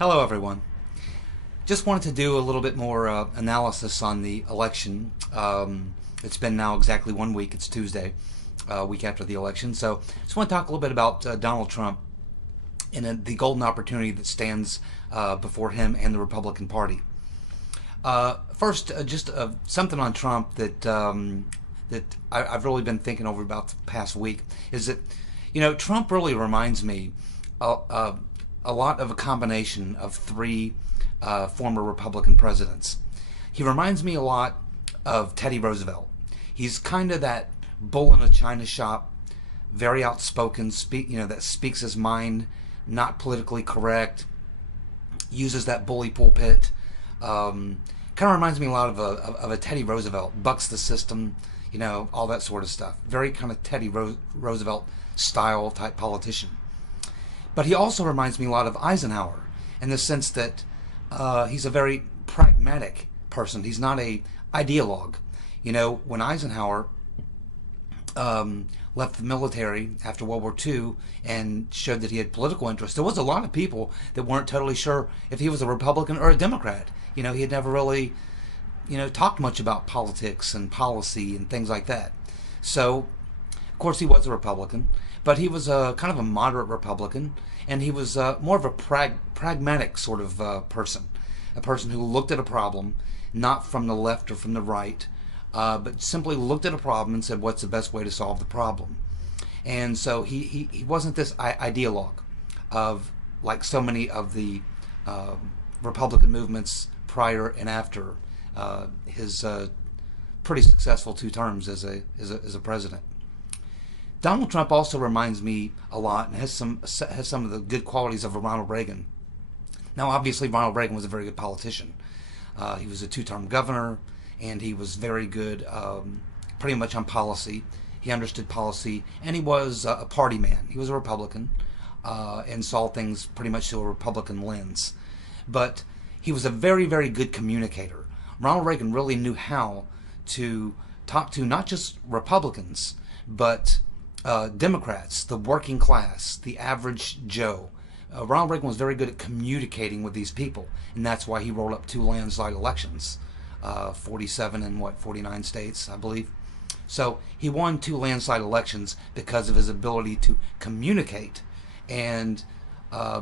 Hello, everyone. Just wanted to do a little bit more analysis on the election. It's been now exactly 1 week. It's Tuesday, week after the election. So just want to talk a little bit about Donald Trump and the golden opportunity that stands before him and the Republican Party. First, just something on Trump that I've really been thinking over about the past week is that, Trump really reminds me a lot of a combination of three former Republican presidents. He reminds me a lot of Teddy Roosevelt. He's kind of that bull in a china shop, very outspoken, that speaks his mind, not politically correct, uses that bully pulpit. Kind of reminds me a lot of a Teddy Roosevelt, bucks the system, all that sort of stuff. Very kind of Teddy Roosevelt style type politician. But he also reminds me a lot of Eisenhower in the sense that he's a very pragmatic person. He's not a ideologue. When Eisenhower left the military after World War II and showed that he had political interest, there was a lot of people that weren't totally sure if he was a Republican or a Democrat. He had never really, talked much about politics and policy and things like that. So, of course, he was a Republican, but he was a kind of a moderate Republican, and he was more of a pragmatic sort of person, a person who looked at a problem, not from the left or from the right, but simply looked at a problem and said, what's the best way to solve the problem? And so he wasn't this ideologue of, like so many of the Republican movements prior and after his pretty successful 2 terms as a president. Donald Trump also reminds me a lot and has some of the good qualities of a Ronald Reagan. Now, obviously, Ronald Reagan was a very good politician. He was a 2-term governor, and he was very good pretty much on policy. He understood policy, and he was a party man. He was a Republican and saw things pretty much through a Republican lens. But he was a very, very good communicator. Ronald Reagan really knew how to talk to not just Republicans, but Democrats, the working class, the average Joe. Ronald Reagan was very good at communicating with these people, and that's why he rolled up 2 landslide elections, 47 in 49 states, I believe. So he won 2 landslide elections because of his ability to communicate and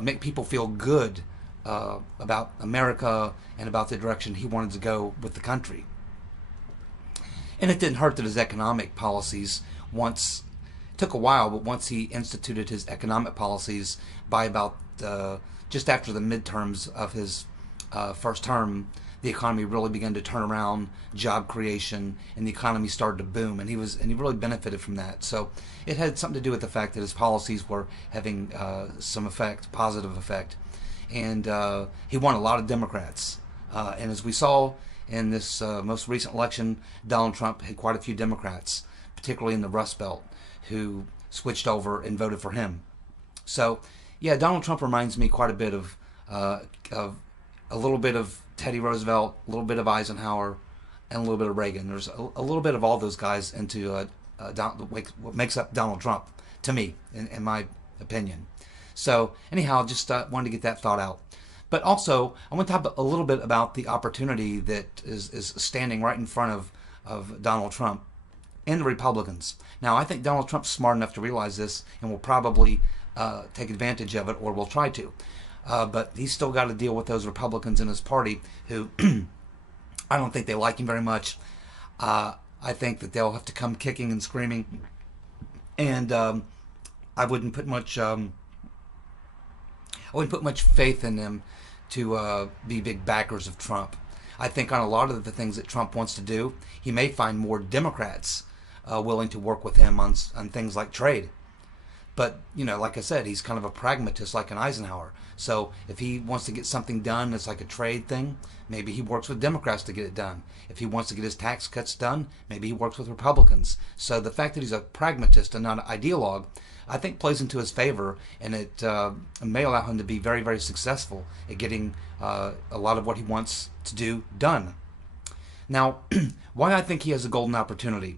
make people feel good about America and about the direction he wanted to go with the country. And it didn't hurt that his economic policies took a while, but once he instituted his economic policies by about just after the midterms of his first term, the economy really began to turn around, job creation, and the economy started to boom, and he really benefited from that. So it had something to do with the fact that his policies were having some effect, positive effect, and he won a lot of Democrats. And as we saw in this most recent election, Donald Trump had quite a few Democrats, particularly in the Rust Belt, who switched over and voted for him. So, yeah, Donald Trump reminds me quite a bit of a little bit of Teddy Roosevelt, a little bit of Eisenhower, and a little bit of Reagan. There's a little bit of all those guys into what makes up Donald Trump, to me, in my opinion. So, anyhow, just wanted to get that thought out. But also, I want to talk a little bit about the opportunity that is standing right in front of Donald Trump and the Republicans. Now, I think Donald Trump's smart enough to realize this and will probably take advantage of it, or will try to. But he's still got to deal with those Republicans in his party who I don't think they like him very much. I think that they'll have to come kicking and screaming, and I wouldn't put much faith in them to be big backers of Trump. I think on a lot of the things that Trump wants to do, he may find more Democrats willing to work with him on things like trade. But, like I said, he's kind of a pragmatist like an Eisenhower. So if he wants to get something done that's like a trade thing, maybe he works with Democrats to get it done. If he wants to get his tax cuts done, maybe he works with Republicans. So the fact that he's a pragmatist and not an ideologue, I think plays into his favor, and it may allow him to be very, very successful at getting a lot of what he wants to do done. Now, why I think he has a golden opportunity.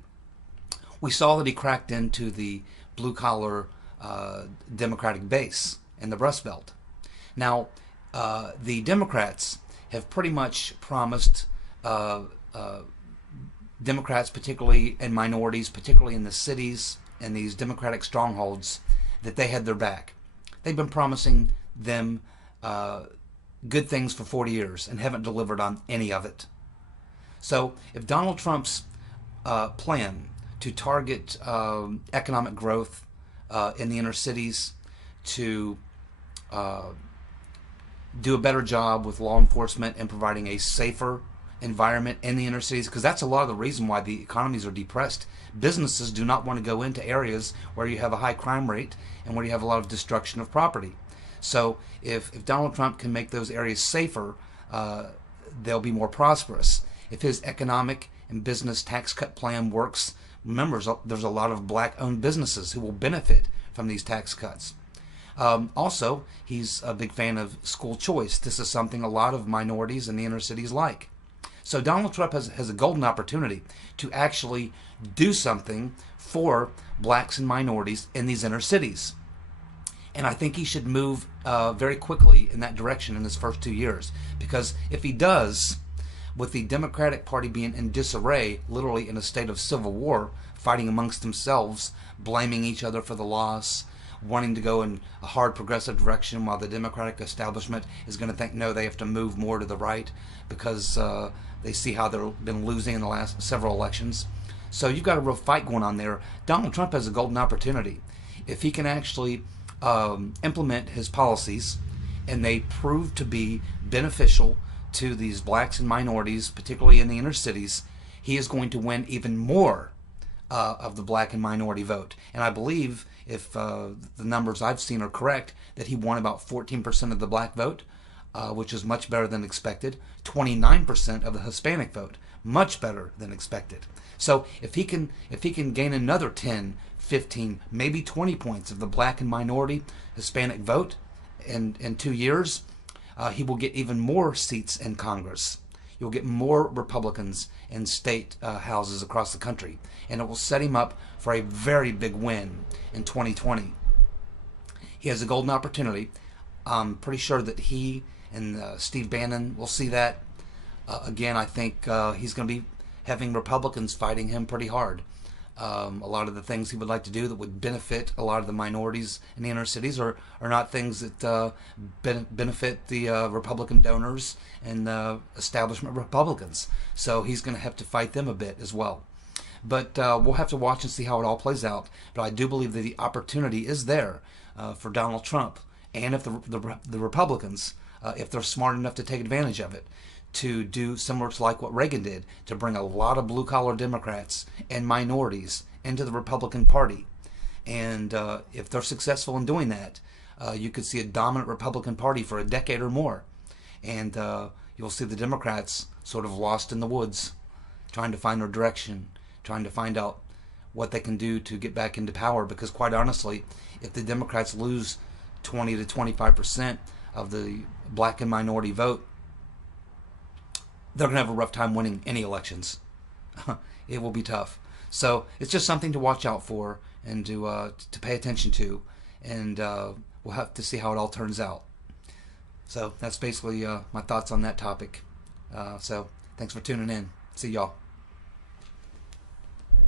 We saw that he cracked into the blue-collar Democratic base in the Rust Belt. Now, The Democrats have pretty much promised uh, uh, Democrats, particularly and minorities, particularly in the cities and these Democratic strongholds, that they had their back. They've been promising them good things for 40 years and haven't delivered on any of it. So if Donald Trump's plan to target economic growth in the inner cities, to do a better job with law enforcement and providing a safer environment in the inner cities, because that's a lot of the reason why the economies are depressed. Businesses do not want to go into areas where you have a high crime rate and where you have a lot of destruction of property. So if Donald Trump can make those areas safer, they'll be more prosperous. If his economic and business tax cut plan works, remember, there's a lot of black-owned businesses who will benefit from these tax cuts. Also, he's a big fan of school choice. This is something a lot of minorities in the inner cities like. So Donald Trump has a golden opportunity to actually do something for blacks and minorities in these inner cities. And I think he should move very quickly in that direction in his first 2 years. Because if he does, with the Democratic Party being in disarray, literally in a state of civil war, fighting amongst themselves, blaming each other for the loss, wanting to go in a hard progressive direction, while the Democratic establishment is going to think, no, they have to move more to the right because they see how they've been losing in the last several elections. So you've got a real fight going on there. Donald Trump has a golden opportunity. If he can actually implement his policies and they prove to be beneficial to these blacks and minorities, particularly in the inner cities, he is going to win even more of the black and minority vote. And I believe, if the numbers I've seen are correct, that he won about 14% of the black vote, which is much better than expected. 29% of the Hispanic vote, much better than expected. So if he can gain another 10, 15, maybe 20 points of the black and minority Hispanic vote in 2 years, he will get even more seats in Congress. You'll get more Republicans in state houses across the country, and it will set him up for a very big win in 2020. He has a golden opportunity. I'm pretty sure that he and Steve Bannon will see that. Again, I think he's going to be having Republicans fighting him pretty hard. A lot of the things he would like to do that would benefit a lot of the minorities in the inner cities are not things that benefit the Republican donors and establishment Republicans. So he's going to have to fight them a bit as well. But we'll have to watch and see how it all plays out. But I do believe that the opportunity is there for Donald Trump, and if the Republicans, if they're smart enough to take advantage of it, to do similar to like what Reagan did, to bring a lot of blue-collar Democrats and minorities into the Republican Party. And if they're successful in doing that, you could see a dominant Republican Party for a decade or more. And you'll see the Democrats sort of lost in the woods, trying to find their direction, trying to find out what they can do to get back into power. Because quite honestly, if the Democrats lose 20 to 25% of the black and minority vote, they're going to have a rough time winning any elections. It will be tough. So it's just something to watch out for and to pay attention to. And we'll have to see how it all turns out. So that's basically my thoughts on that topic. So thanks for tuning in. See y'all.